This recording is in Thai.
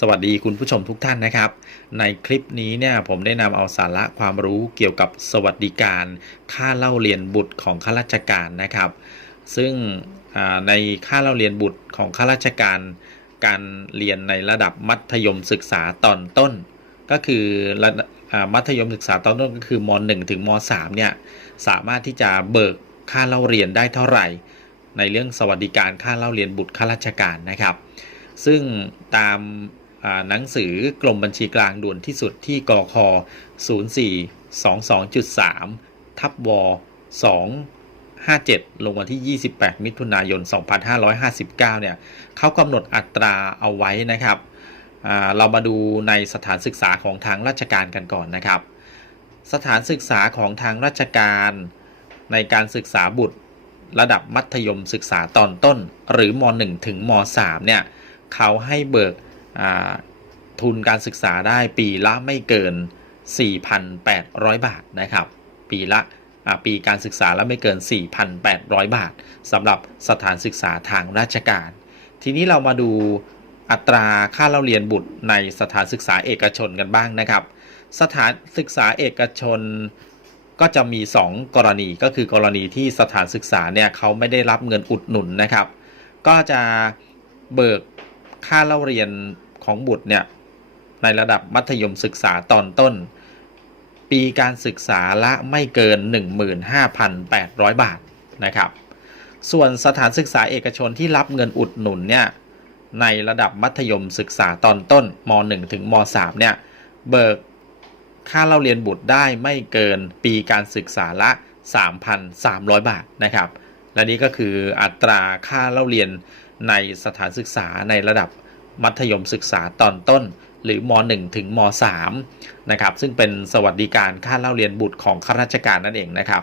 สวัสดีคุณผู้ชมทุกท่านนะครับ ในคลิปนี้เนี่ยผมได้นำเอาสาระความรู้เกี่ยวกับสวัสดิการ ค่าเล่าเรียนบุตรของข้าราชการนะครับ ซึ่งในค่าเล่าเรียนบุตรของข้าราชการ การเรียนในระดับมัธยมศึกษาตอนต้น ก็คือระดับอ่ามัธยมศึกษาตอนต้นก็คือม .1 ถึงม .3 เนี่ยสามารถที่จะเบิกค่าเล่าเรียนได้เท่าไหร่ ในเรื่องสวัสดิการค่าเล่าเรียนบุตรข้าราชการนะครับ ซึ่งตาม หนังสือกรมบัญชีกลางด่วนที่สุดที่กค0422.3 ทับว257 ลงวันที่ 28 มิถุนายน 2559 เนี่ยเขากำหนดอัตราเอาไว้นะครับ เรามาดูในสถานศึกษาของทางราชการกันก่อนนะครับ สถานศึกษาของทางราชการในการศึกษาบุตรระดับมัธยมศึกษาตอนต้น หรือม .1 ถึงม .3 เนี่ยเขาให้เบิก ทุนการศึกษาได้ปีละไม่เกิน 4,800 บาทนะครับ ปีละปีการศึกษาละไม่เกิน 4,800 บาทสำหรับสถานศึกษาทางราชการ ทีนี้เรามาดูอัตราค่าเล่าเรียนบุตรในสถานศึกษาเอกชนกันบ้างนะครับ สถานศึกษาเอกชนก็จะมี 2 กรณีก็คือกรณีที่สถานศึกษาเนี่ยเขาไม่ได้รับเงินอุดหนุนนะครับ ก็จะเบิกค่าเล่าเรียน ของบุตรเนี่ยในระดับมัธยมศึกษาตอนต้น ปีการศึกษาละไม่เกิน 15,800 บาทนะครับ ส่วนสถานศึกษาเอกชนที่รับเงินอุดหนุนเนี่ยในระดับมัธยมศึกษาตอนต้นม .1 ถึงม .3 เนี่ยเบิกค่าเล่าเรียนบุตรได้ไม่เกินปีการศึกษาละ 3,300 บาทนะครับ และนี่ก็คืออัตราค่าเล่าเรียนในสถานศึกษาในระดับ มัธยมศึกษาตอนต้น หรือม .1 ถึงม .3 นะครับซึ่งเป็นสวัสดิการค่าเล่าเรียนบุตรของข้าราชการนั่นเองนะครับ